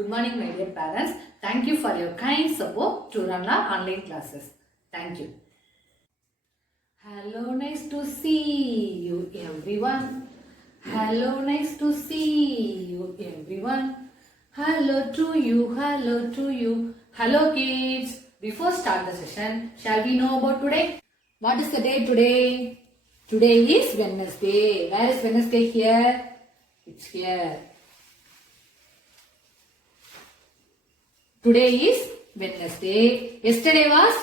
Good morning, my dear parents. Thank you for your kind support to run our online classes. Thank you. Hello, nice to see you, everyone. Hello, nice to see you, everyone. Hello to you, hello to you. Hello, kids. Before start the session, shall we know about today? What is the day today? Today is Wednesday. Where is Wednesday here? It's here. Today is Wednesday. Yesterday was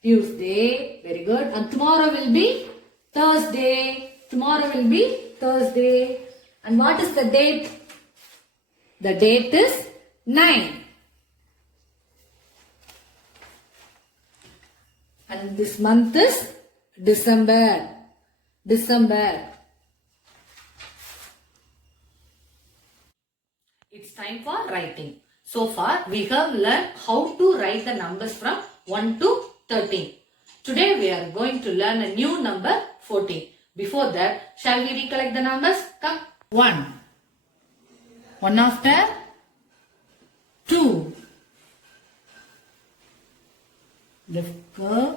Tuesday. Very good. And tomorrow will be Thursday. Tomorrow will be Thursday. And what is the date? The date is 9. And this month is December. December. It's time for writing. So far, we have learned how to write the numbers from 1 to 13. Today, we are going to learn a new number 14. Before that, shall we recollect the numbers? Come. 1. 1 after 2. Left curve,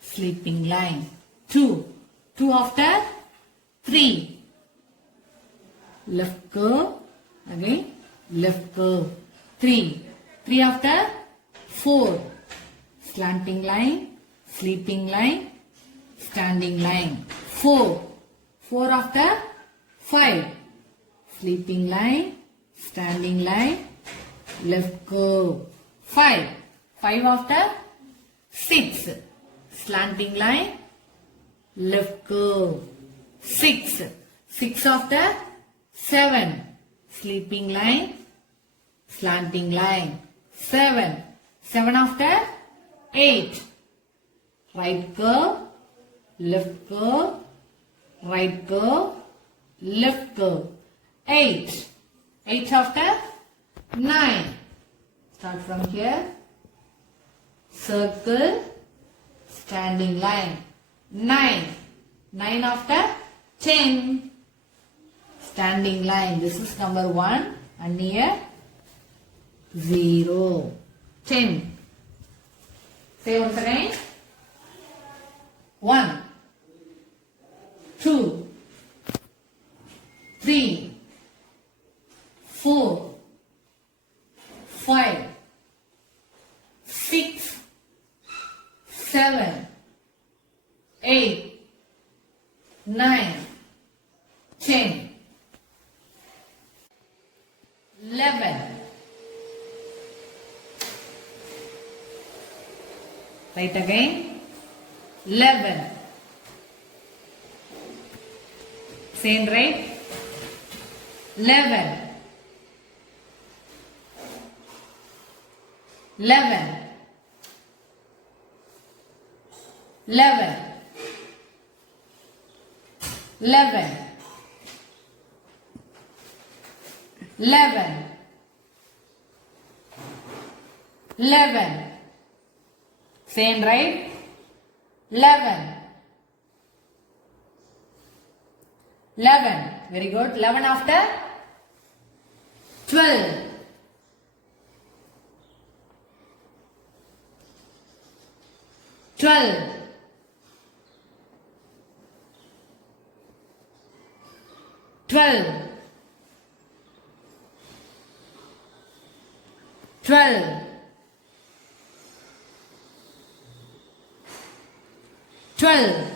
sleeping line. 2. 2 after 3. Left curve, again left curve. 3. 3 after 4. Slanting line, sleeping line, standing line. 4. 4 after 5. Sleeping line, standing line, left curve. 5. 5 after 6. Slanting line, left curve. 6. 6 after 7. Sleeping line, slanting line. 7. 7 after 8. Right curve, left curve, right curve, left curve. 8. 8 after 9. Start from here. Circle, standing line. 9. 9 after 10. Standing line. This is number 1 and here 0. 10. Say once again. 1, 2, 3, 4, 5, 6, 7, 8, 9, 10, 11. Write again. 11. Same right? 11. 11. 11. 11. 11. 11. Same right? 11. 11. Very good. 11 after 12. 12. 12. 12. 12.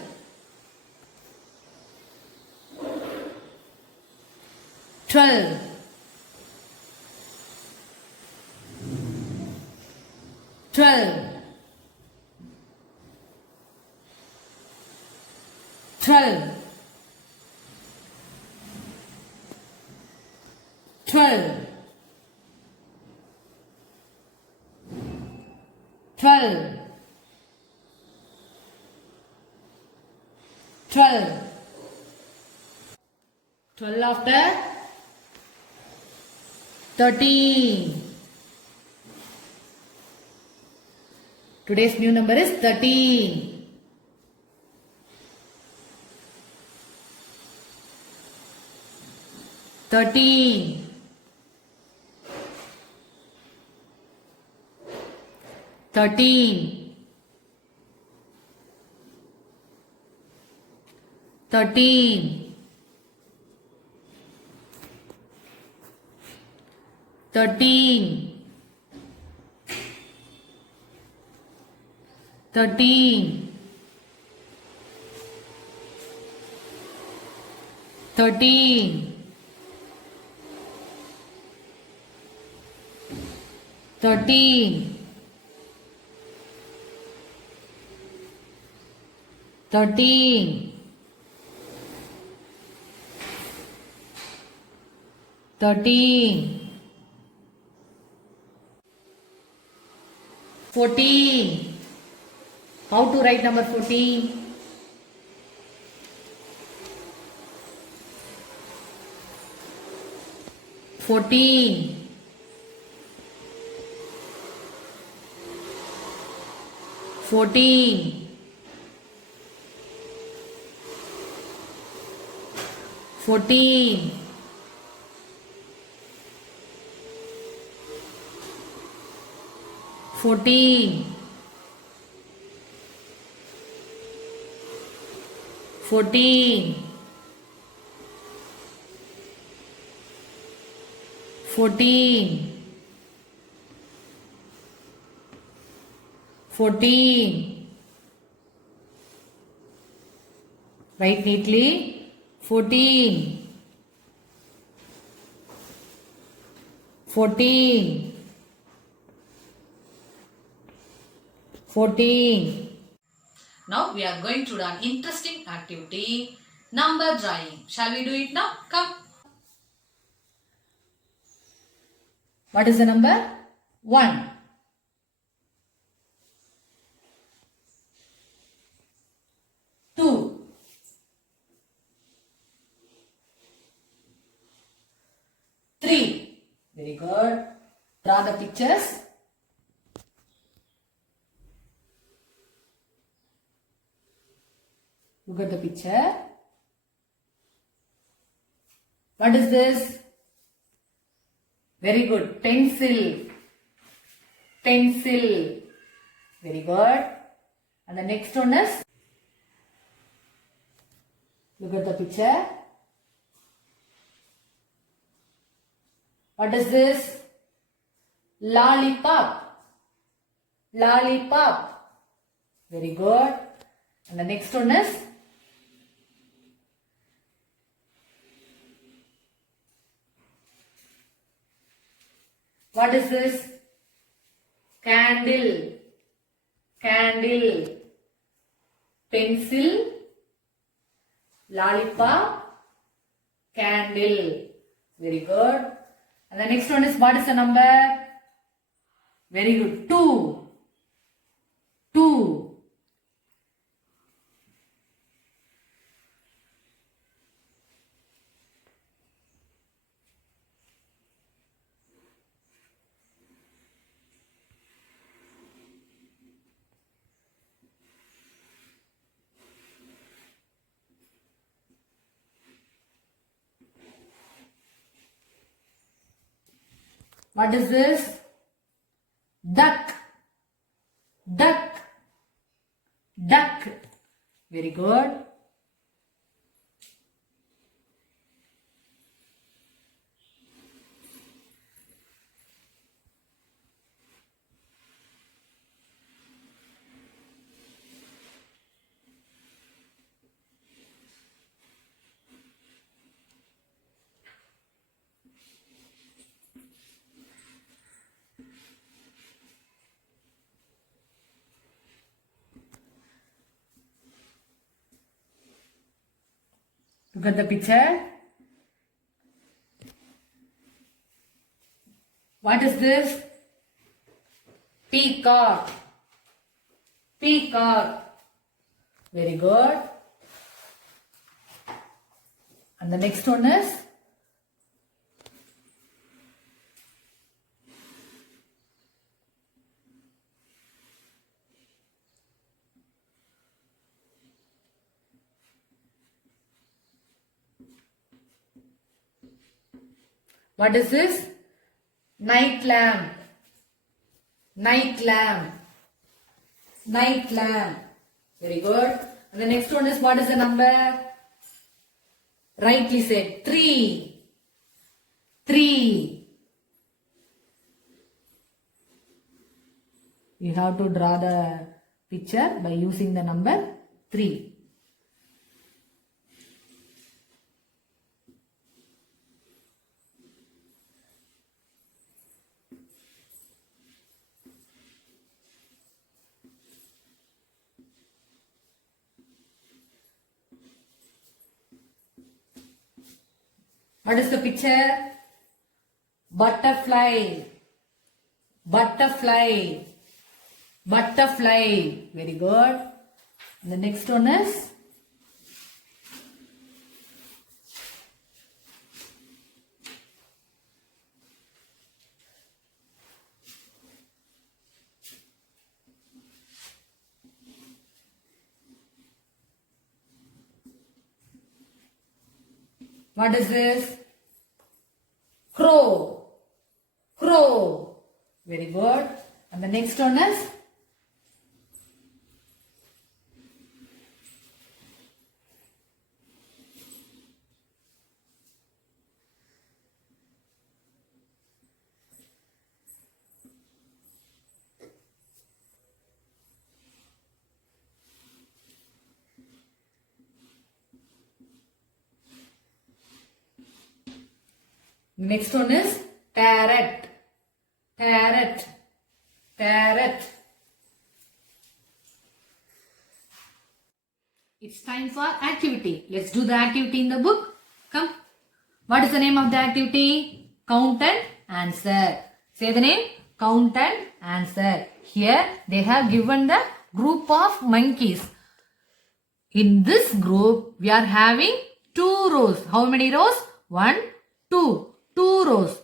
12. 12. 12. 12. 12. 12. 12 after 13. Today's new number is 13. 13. 13, 13, 13, 13, 13, 13, 13, 13, 14. How to write number 14? 14, 14, 14, 14, 14, 14, 14. Write neatly. 14, 14, 14. Now we are going to do an interesting activity, number drawing. Shall we do it now? Come. What is the number? 1, 2, 3. Very good. Draw the pictures. Look at the picture. What is this? Very good. Pencil. Pencil. Very good. And the next one is? Look at the picture. What is this? Lollipop. Lollipop. Very good. And the next one is? What is this? Candle. Candle. Pencil. Lollipop. Candle. Very good. And the next one is, what is the number? Very good. 2. 2. What is this? Duck. Duck. Duck. Very good. Look at the picture. What is this? Peacock. Peacock. Very good. And the next one is? What is this? Night lamp. Night lamp. Night lamp. Very good. And the next one is, what is the number? Rightly said. 3. 3. You have to draw the picture by using the number 3. What is the picture? Butterfly. Butterfly. Butterfly. Very good. And the next one is? What is this? Crow. Crow. Very good. And the next one is? Next one is parrot. Parrot. Parrot. It's time for activity. Let's do the activity in the book. Come. What is the name of the activity? Count and answer. Say the name. Count and answer. Here they have given the group of monkeys. In this group we are having 2 rows. How many rows? 1, 2. 2 rows.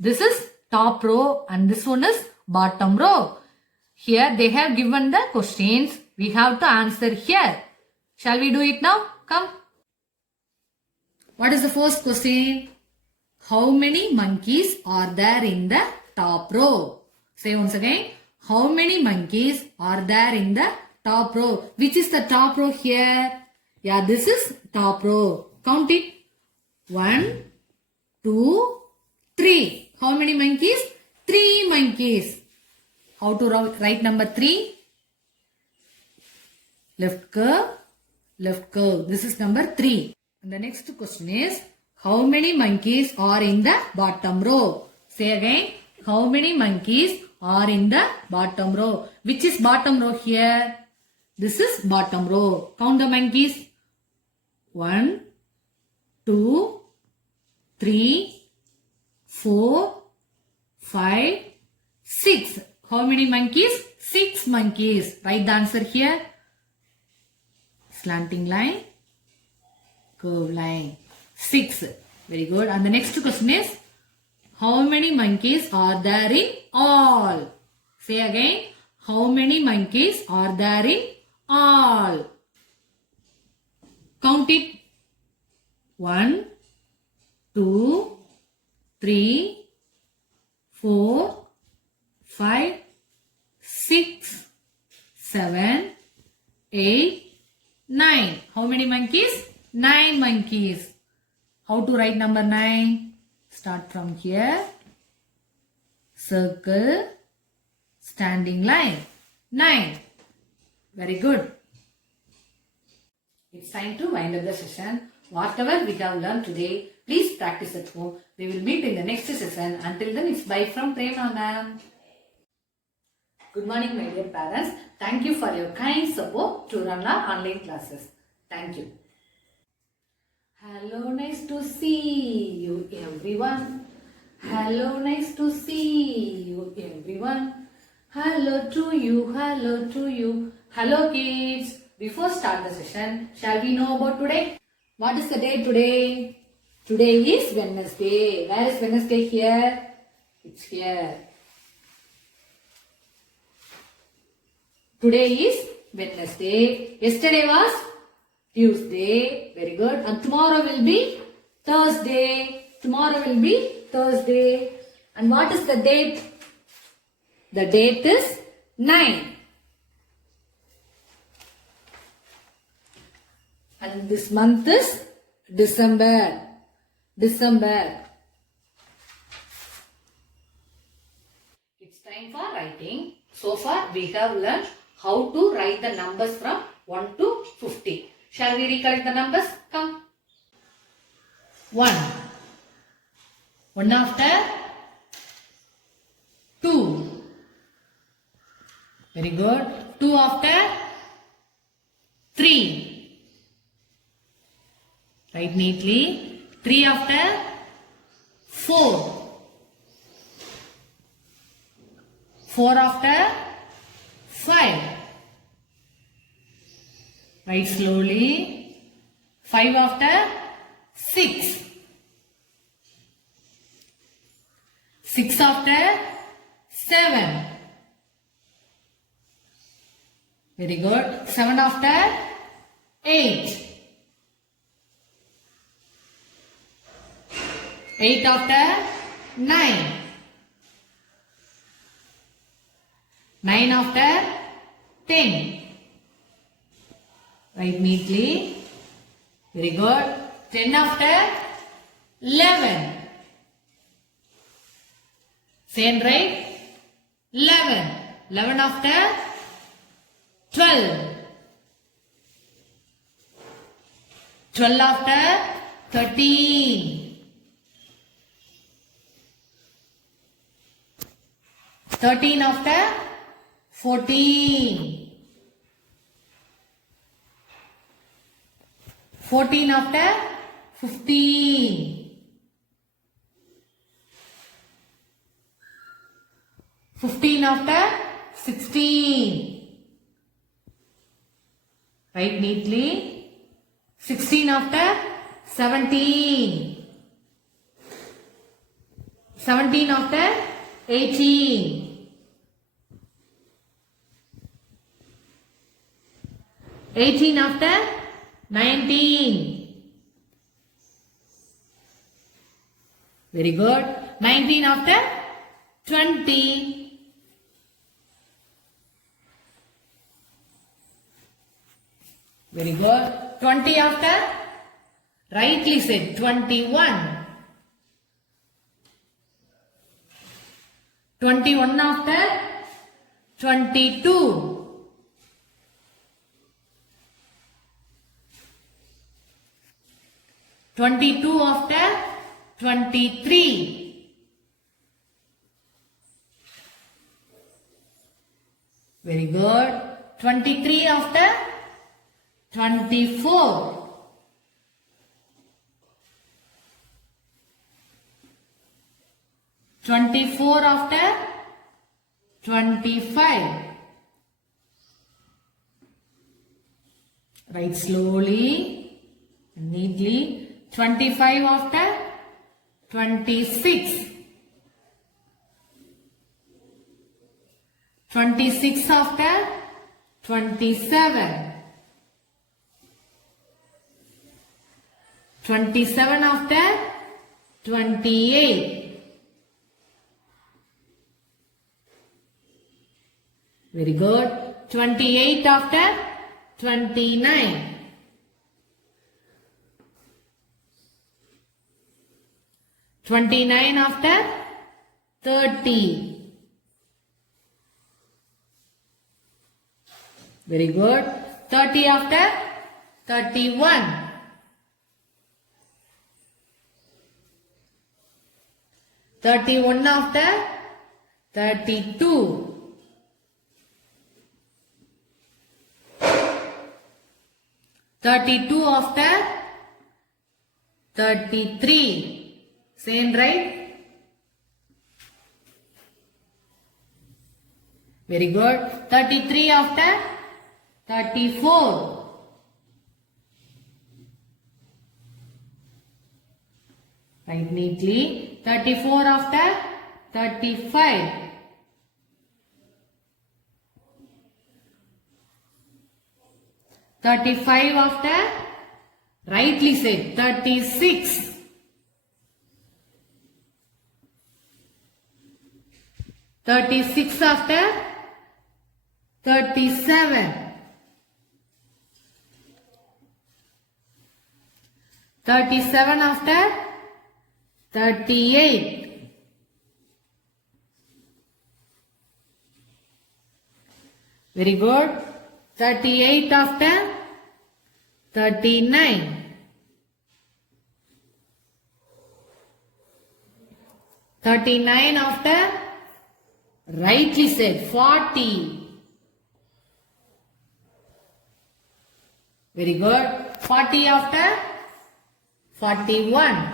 This is top row and this one is bottom row. Here they have given the questions. We have to answer here. Shall we do it now? Come. What is the first question? How many monkeys are there in the top row? Say once again. How many monkeys are there in the top row? Which is the top row here? Yeah, this is top row. Count it. 1, 2, 3. How many monkeys? 3 monkeys. How to write number 3? Left curve, left curve. This is number 3. And the next question is, how many monkeys are in the bottom row? Say again, how many monkeys are in the bottom row? Which is bottom row here? This is bottom row. Count the monkeys. 1, 2, 3, 4, 5, 6. How many monkeys? 6 monkeys. Write the answer here. Slanting line, curve line. 6. Very good. And the next question is, how many monkeys are there in all? Say again, how many monkeys are there in all? Count it. 1, 2, 3, 4, 5, 6, 7, 8, 9. How many monkeys? 9 monkeys. How to write number 9? Start from here. Circle. Standing line. 9. Very good. It's time to wind up the session. Whatever we have learned today, please practice at home. We will meet in the next session. Until then, it's bye from Prema ma'am. Good morning, my dear parents. Thank you for your kind support to run our online classes. Thank you. Hello, nice to see you everyone. Hello, nice to see you everyone. Hello to you, hello to you. Hello kids. Before start the session, shall we know about today? What is the day today? Today is Wednesday. Where is Wednesday here? It's here. Today is Wednesday. Yesterday was Tuesday. Very good. And tomorrow will be Thursday. Tomorrow will be Thursday. And what is the date? The date is 9. And this month is December. December. It's time for writing. So far we have learned how to write the numbers from 1 to 50. Shall we recollect the numbers? Come. 1. 1 after 2. Very good. 2 after 3. Write neatly. 3 after 4. 4 after 5. Write slowly. 5 after 6. 6 after 7. Very good. 7 after 8. 8 after 9. 9 after 10. Write neatly. Very good. 10 after 11. Say and write. 11. 11 after 12. 12 after 13. 13 after 14. 14 after 15. 15 after 16. Write neatly. 16 after 17. 17 after 18. 18 after 19. Very good. 19 after 20. Very good. 20 after, rightly said, 21. 21 after 22. 22 after 23. Very good. 23 after 24. 24 after 25. Write slowly and neatly. 25 after 26. 26 after 27. 27 after 28. Very good. 28 after 29. 29 after 30. Very good. 30 after 31. 31 after 32. 32 after 33. Say and write. Very good. 33 after 34. Write neatly. 34 after 35. 35 after, rightly said, 36. 36 after 37. 37 after 38. Very good. 38 after 39. 39 after, rightly said, 40. Very good. 40 after 41.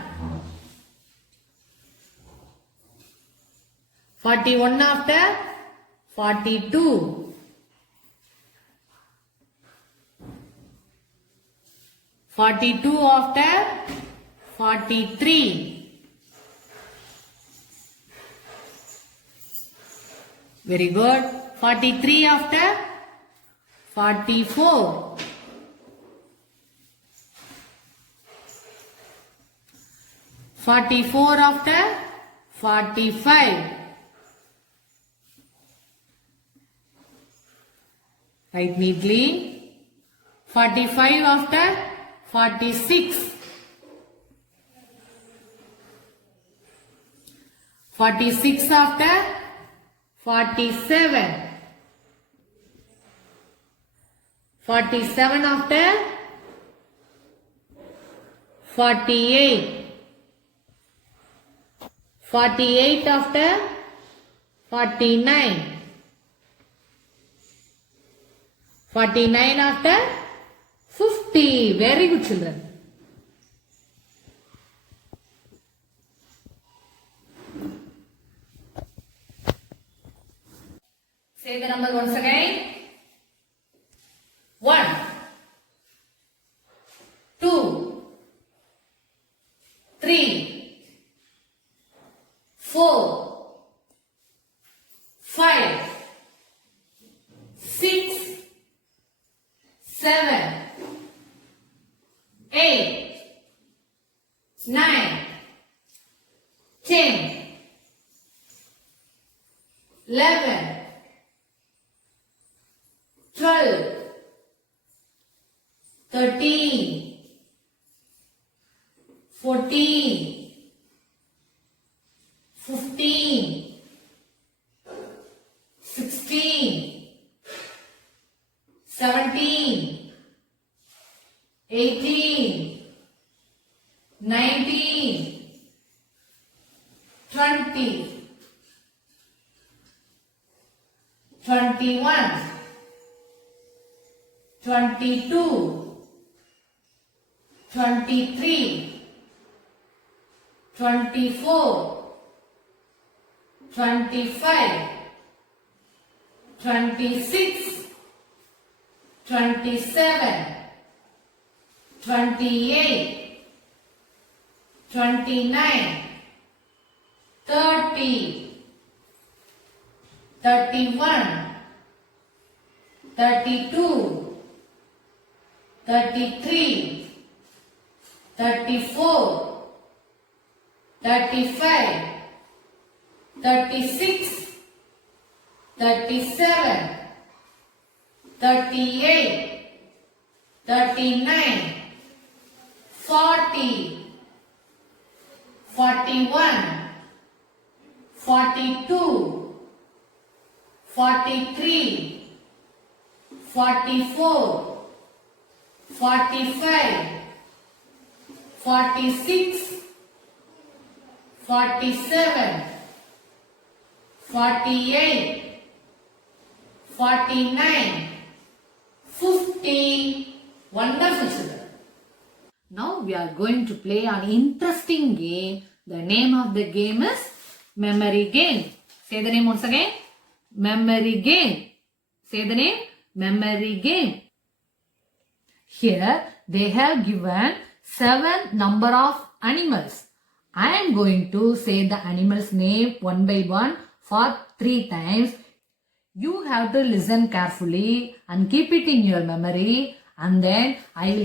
41 after 42. 42 after 43. Very good. 43 after 44. 44 after 45. Write neatly. 45 after 46. 46 after 47. 47 after 48. 48 after 49. 49 after 50. Very good, children. Say the number once again. 1, 2, 3, 4, 5, 6, 7, 8, 9, 10, 11, 12, 13, 14, 15, 16, 17, 18, 19, 20, 21, 22, 23, 24, 25, 26, 27, 28, 29, 30, 31, 32, 33, 34, 35, 36, 37, 38, 39, 40, 41, 42, 43, 44, 45, 46, 47, 48, 49, 50. Wonderful, children. Now we are going to play an interesting game. The name of the game is Memory Game. Say the name once again. Memory Game. Say the name. Memory Game. Here they have given 7 number of animals. I am going to say the animal's name one by one for 3 times. You have to listen carefully and keep it in your memory, and then I will